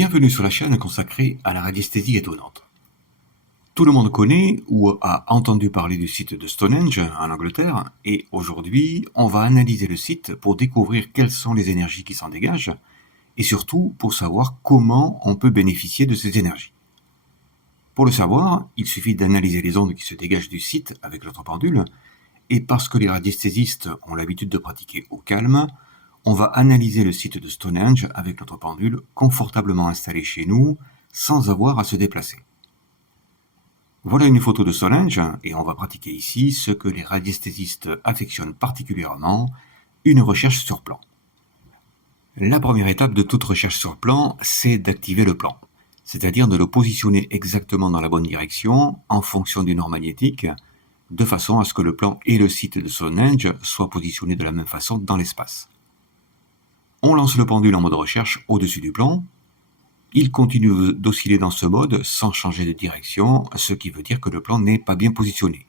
Bienvenue sur la chaîne consacrée à la radiesthésie étonnante. Tout le monde connaît ou a entendu parler du site de Stonehenge en Angleterre et aujourd'hui on va analyser le site pour découvrir quelles sont les énergies qui s'en dégagent et surtout pour savoir comment on peut bénéficier de ces énergies. Pour le savoir, il suffit d'analyser les ondes qui se dégagent du site avec notre pendule et parce que les radiesthésistes ont l'habitude de pratiquer au calme, on va analyser le site de Stonehenge avec notre pendule confortablement installée chez nous, sans avoir à se déplacer. Voilà une photo de Stonehenge, et on va pratiquer ici ce que les radiesthésistes affectionnent particulièrement, une recherche sur plan. La première étape de toute recherche sur plan, c'est d'activer le plan, c'est-à-dire de le positionner exactement dans la bonne direction, en fonction du nord magnétique, de façon à ce que le plan et le site de Stonehenge soient positionnés de la même façon dans l'espace. On lance le pendule en mode recherche au-dessus du plan. Il continue d'osciller dans ce mode sans changer de direction, ce qui veut dire que le plan n'est pas bien positionné.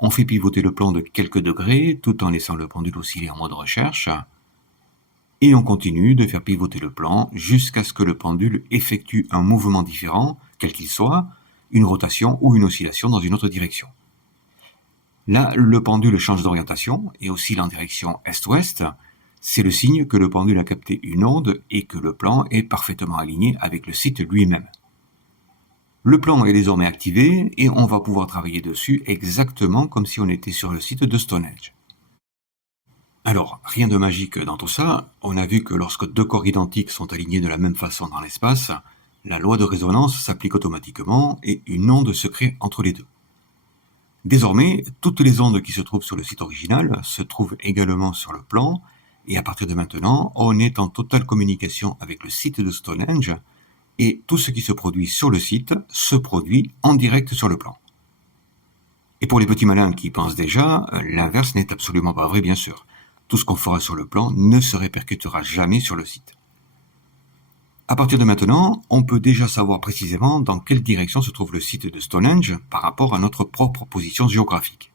On fait pivoter le plan de quelques degrés tout en laissant le pendule osciller en mode recherche. Et on continue de faire pivoter le plan jusqu'à ce que le pendule effectue un mouvement différent, quel qu'il soit, une rotation ou une oscillation dans une autre direction. Là, le pendule change d'orientation et oscille en direction est-ouest. C'est le signe que le pendule a capté une onde et que le plan est parfaitement aligné avec le site lui-même. Le plan est désormais activé et on va pouvoir travailler dessus exactement comme si on était sur le site de Stonehenge. Alors, rien de magique dans tout ça, on a vu que lorsque deux corps identiques sont alignés de la même façon dans l'espace, la loi de résonance s'applique automatiquement et une onde se crée entre les deux. Désormais, toutes les ondes qui se trouvent sur le site original se trouvent également sur le plan, et à partir de maintenant, on est en totale communication avec le site de Stonehenge, et tout ce qui se produit sur le site se produit en direct sur le plan. Et pour les petits malins qui pensent déjà, l'inverse n'est absolument pas vrai bien sûr. Tout ce qu'on fera sur le plan ne se répercutera jamais sur le site. À partir de maintenant, on peut déjà savoir précisément dans quelle direction se trouve le site de Stonehenge par rapport à notre propre position géographique.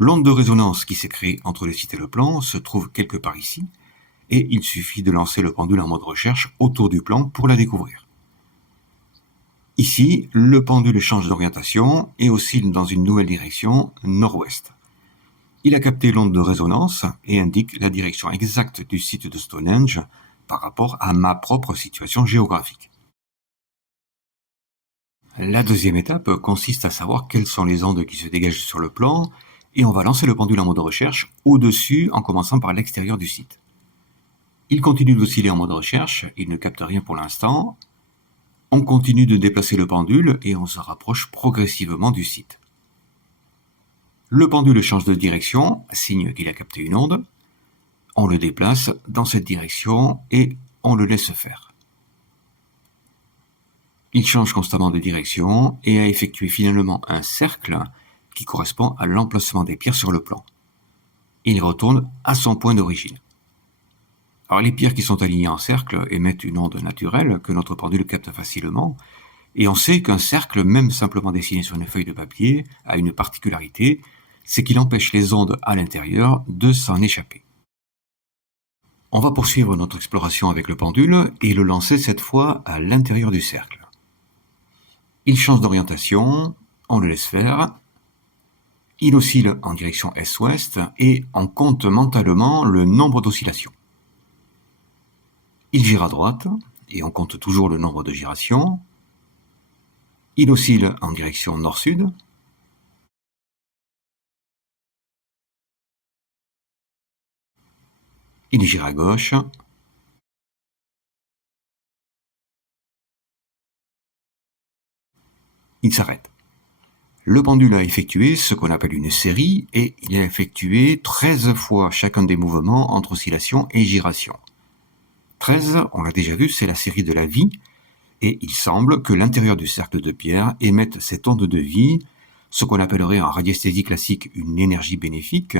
L'onde de résonance qui s'est créée entre le site et le plan se trouve quelque part ici, et il suffit de lancer le pendule en mode recherche autour du plan pour la découvrir. Ici, le pendule change d'orientation et oscille dans une nouvelle direction, nord-ouest. Il a capté l'onde de résonance et indique la direction exacte du site de Stonehenge par rapport à ma propre situation géographique. La deuxième étape consiste à savoir quelles sont les ondes qui se dégagent sur le plan, et on va lancer le pendule en mode recherche au-dessus en commençant par l'extérieur du site. Il continue d'osciller en mode recherche, il ne capte rien pour l'instant. On continue de déplacer le pendule et on se rapproche progressivement du site. Le pendule change de direction, signe qu'il a capté une onde. On le déplace dans cette direction et on le laisse faire. Il change constamment de direction et a effectué finalement un cercle qui correspond à l'emplacement des pierres sur le plan. Il retourne à son point d'origine. Alors les pierres qui sont alignées en cercle émettent une onde naturelle que notre pendule capte facilement, et on sait qu'un cercle, même simplement dessiné sur une feuille de papier, a une particularité, c'est qu'il empêche les ondes à l'intérieur de s'en échapper. On va poursuivre notre exploration avec le pendule et le lancer cette fois à l'intérieur du cercle. Il change d'orientation, on le laisse faire. Il oscille en direction est-ouest et on compte mentalement le nombre d'oscillations. Il gire à droite et on compte toujours le nombre de gyrations. Il oscille en direction nord-sud. Il gire à gauche. Il s'arrête. Le pendule a effectué ce qu'on appelle une série et il a effectué 13 fois chacun des mouvements entre oscillation et gyration. 13, on l'a déjà vu, c'est la série de la vie et il semble que l'intérieur du cercle de pierre émette cette onde de vie, ce qu'on appellerait en radiesthésie classique une énergie bénéfique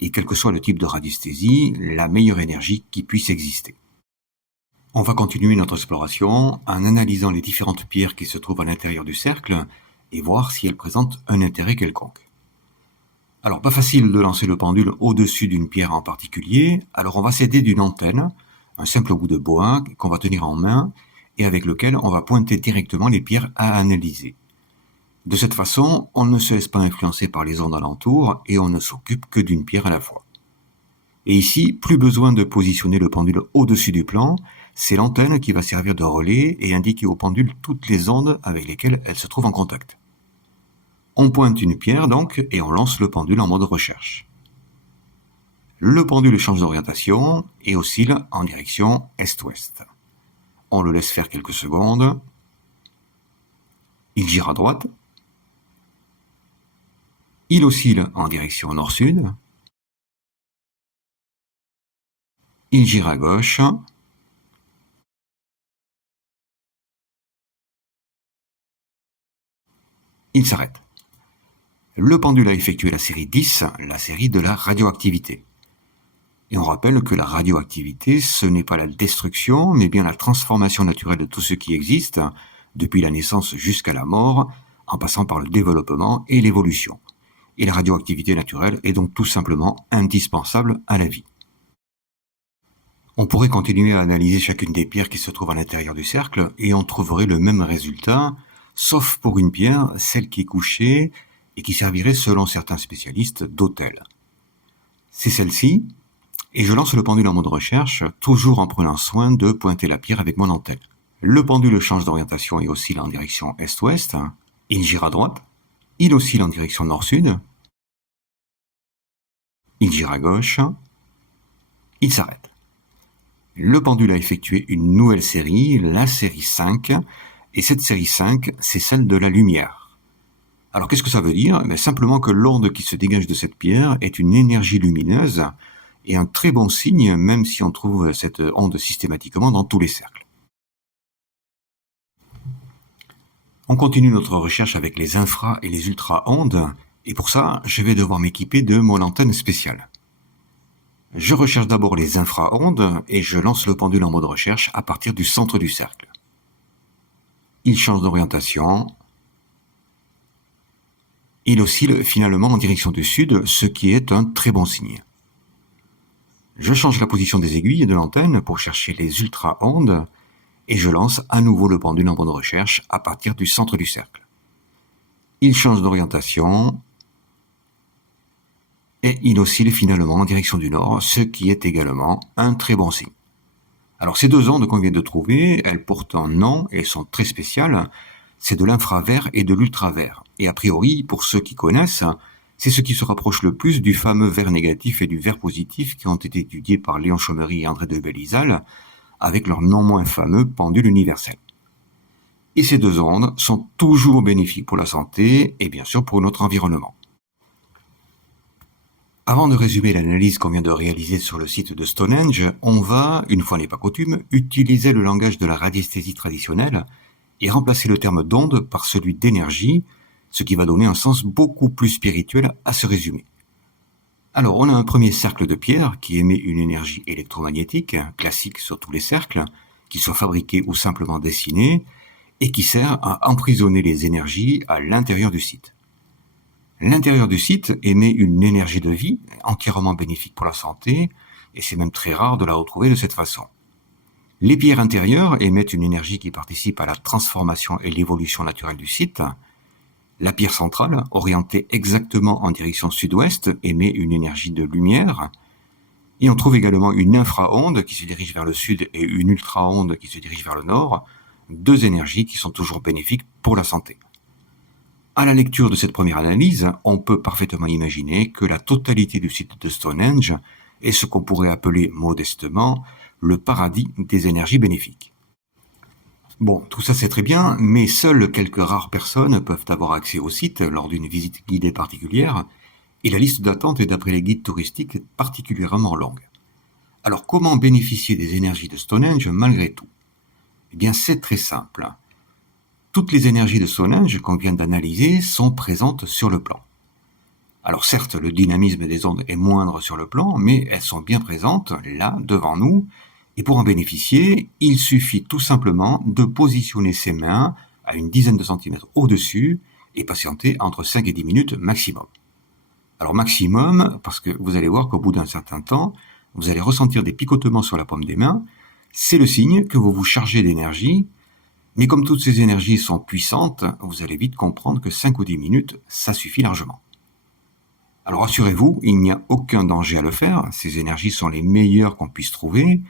et quel que soit le type de radiesthésie, la meilleure énergie qui puisse exister. On va continuer notre exploration en analysant les différentes pierres qui se trouvent à l'intérieur du cercle et voir si elles présentent un intérêt quelconque. Alors, pas facile de lancer le pendule au-dessus d'une pierre en particulier, alors on va s'aider d'une antenne, un simple bout de bois qu'on va tenir en main et avec lequel on va pointer directement les pierres à analyser. De cette façon, on ne se laisse pas influencer par les ondes alentours et on ne s'occupe que d'une pierre à la fois. Et ici, plus besoin de positionner le pendule au-dessus du plan, c'est l'antenne qui va servir de relais et indiquer au pendule toutes les ondes avec lesquelles elle se trouve en contact. On pointe une pierre donc et on lance le pendule en mode recherche. Le pendule change d'orientation et oscille en direction est-ouest. On le laisse faire quelques secondes. Il gire à droite. Il oscille en direction nord-sud. Il gire à gauche. Il s'arrête. Le pendule a effectué la série 10, la série de la radioactivité. Et on rappelle que la radioactivité, ce n'est pas la destruction, mais bien la transformation naturelle de tout ce qui existe, depuis la naissance jusqu'à la mort, en passant par le développement et l'évolution. Et la radioactivité naturelle est donc tout simplement indispensable à la vie. On pourrait continuer à analyser chacune des pierres qui se trouvent à l'intérieur du cercle et on trouverait le même résultat, sauf pour une pierre, celle qui est couchée et qui servirait selon certains spécialistes d'autel. C'est celle-ci, et je lance le pendule en mode recherche, toujours en prenant soin de pointer la pierre avec mon antenne. Le pendule change d'orientation et oscille en direction est-ouest, il gire à droite, il oscille en direction nord-sud, il gire à gauche, il s'arrête. Le pendule a effectué une nouvelle série, la série 5, et cette série 5, c'est celle de la lumière. Alors qu'est-ce que ça veut dire ? Simplement que l'onde qui se dégage de cette pierre est une énergie lumineuse, et un très bon signe, même si on trouve cette onde systématiquement dans tous les cercles. On continue notre recherche avec les infra- et les ultra-ondes, et pour ça, je vais devoir m'équiper de mon antenne spéciale. Je recherche d'abord les infra-ondes et je lance le pendule en mode recherche à partir du centre du cercle. Il change d'orientation. Il oscille finalement en direction du sud, ce qui est un très bon signe. Je change la position des aiguilles de l'antenne pour chercher les ultra-ondes et je lance à nouveau le pendule en mode recherche à partir du centre du cercle. Il change d'orientation. Et il oscille finalement en direction du nord, ce qui est également un très bon signe. Alors ces deux ondes qu'on vient de trouver, elles portent un nom et sont très spéciales, c'est de l'infravert et de l'ultravert. Et a priori, pour ceux qui connaissent, c'est ce qui se rapproche le plus du fameux vert négatif et du vert positif qui ont été étudiés par Léon Chaumery et André de Belizal, avec leur non moins fameux pendule universel. Et ces deux ondes sont toujours bénéfiques pour la santé et bien sûr pour notre environnement. Avant de résumer l'analyse qu'on vient de réaliser sur le site de Stonehenge, on va, une fois n'est pas coutume, utiliser le langage de la radiesthésie traditionnelle et remplacer le terme d'onde par celui d'énergie, ce qui va donner un sens beaucoup plus spirituel à ce résumé. Alors, on a un premier cercle de pierre qui émet une énergie électromagnétique, classique sur tous les cercles, qu'ils soient fabriqués ou simplement dessinés, et qui sert à emprisonner les énergies à l'intérieur du site. L'intérieur du site émet une énergie de vie entièrement bénéfique pour la santé, et c'est même très rare de la retrouver de cette façon. Les pierres intérieures émettent une énergie qui participe à la transformation et l'évolution naturelle du site. La pierre centrale, orientée exactement en direction sud-ouest, émet une énergie de lumière. Et on trouve également une infra-onde qui se dirige vers le sud et une ultra-onde qui se dirige vers le nord, deux énergies qui sont toujours bénéfiques pour la santé. À la lecture de cette première analyse, on peut parfaitement imaginer que la totalité du site de Stonehenge est ce qu'on pourrait appeler modestement le paradis des énergies bénéfiques. Bon, tout ça c'est très bien, mais seules quelques rares personnes peuvent avoir accès au site lors d'une visite guidée particulière, et la liste d'attente est d'après les guides touristiques particulièrement longue. Alors comment bénéficier des énergies de Stonehenge malgré tout ? Eh bien c'est très simple. Toutes les énergies de Stonehenge qu'on vient d'analyser sont présentes sur le plan. Alors certes, le dynamisme des ondes est moindre sur le plan, mais elles sont bien présentes, là, devant nous, et pour en bénéficier, il suffit tout simplement de positionner ses mains à une dizaine de centimètres au-dessus et patienter entre 5 et 10 minutes maximum. Alors maximum, parce que vous allez voir qu'au bout d'un certain temps, vous allez ressentir des picotements sur la paume des mains, c'est le signe que vous vous chargez d'énergie, Mais comme toutes ces énergies sont puissantes, vous allez vite comprendre que 5 ou 10 minutes, ça suffit largement. Alors rassurez-vous, il n'y a aucun danger à le faire, ces énergies sont les meilleures qu'on puisse trouver,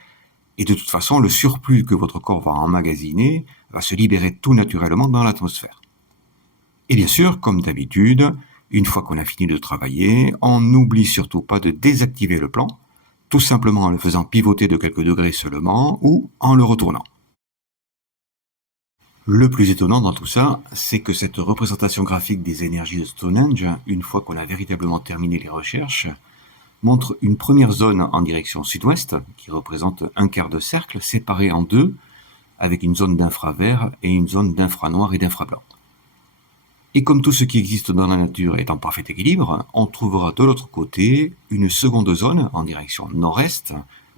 et de toute façon, le surplus que votre corps va emmagasiner va se libérer tout naturellement dans l'atmosphère. Et bien sûr, comme d'habitude, une fois qu'on a fini de travailler, on n'oublie surtout pas de désactiver le plan, tout simplement en le faisant pivoter de quelques degrés seulement ou en le retournant. Le plus étonnant dans tout ça, c'est que cette représentation graphique des énergies de Stonehenge, une fois qu'on a véritablement terminé les recherches, montre une première zone en direction sud-ouest, qui représente un quart de cercle séparé en deux, avec une zone d'infravert et une zone d'infranoir et d'infrablanc. Et comme tout ce qui existe dans la nature est en parfait équilibre, on trouvera de l'autre côté une seconde zone en direction nord-est,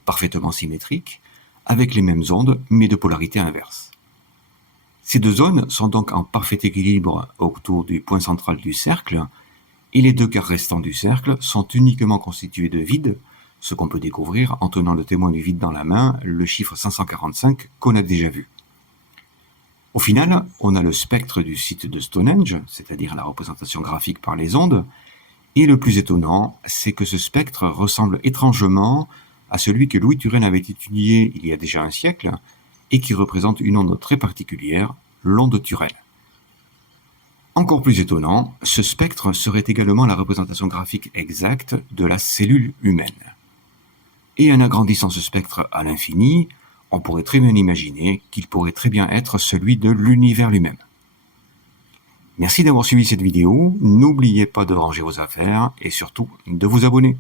parfaitement symétrique, avec les mêmes ondes, mais de polarité inverse. Ces deux zones sont donc en parfait équilibre autour du point central du cercle, et les deux quarts restants du cercle sont uniquement constitués de vide, ce qu'on peut découvrir en tenant le témoin du vide dans la main, le chiffre 545 qu'on a déjà vu. Au final, on a le spectre du site de Stonehenge, c'est-à-dire la représentation graphique par les ondes, et le plus étonnant, c'est que ce spectre ressemble étrangement à celui que Louis Turenne avait étudié il y a déjà un siècle, et qui représente une onde très particulière, l'onde Turenne. Encore plus étonnant, ce spectre serait également la représentation graphique exacte de la cellule humaine. Et en agrandissant ce spectre à l'infini, on pourrait très bien imaginer qu'il pourrait très bien être celui de l'univers lui-même. Merci d'avoir suivi cette vidéo, n'oubliez pas de ranger vos affaires et surtout de vous abonner.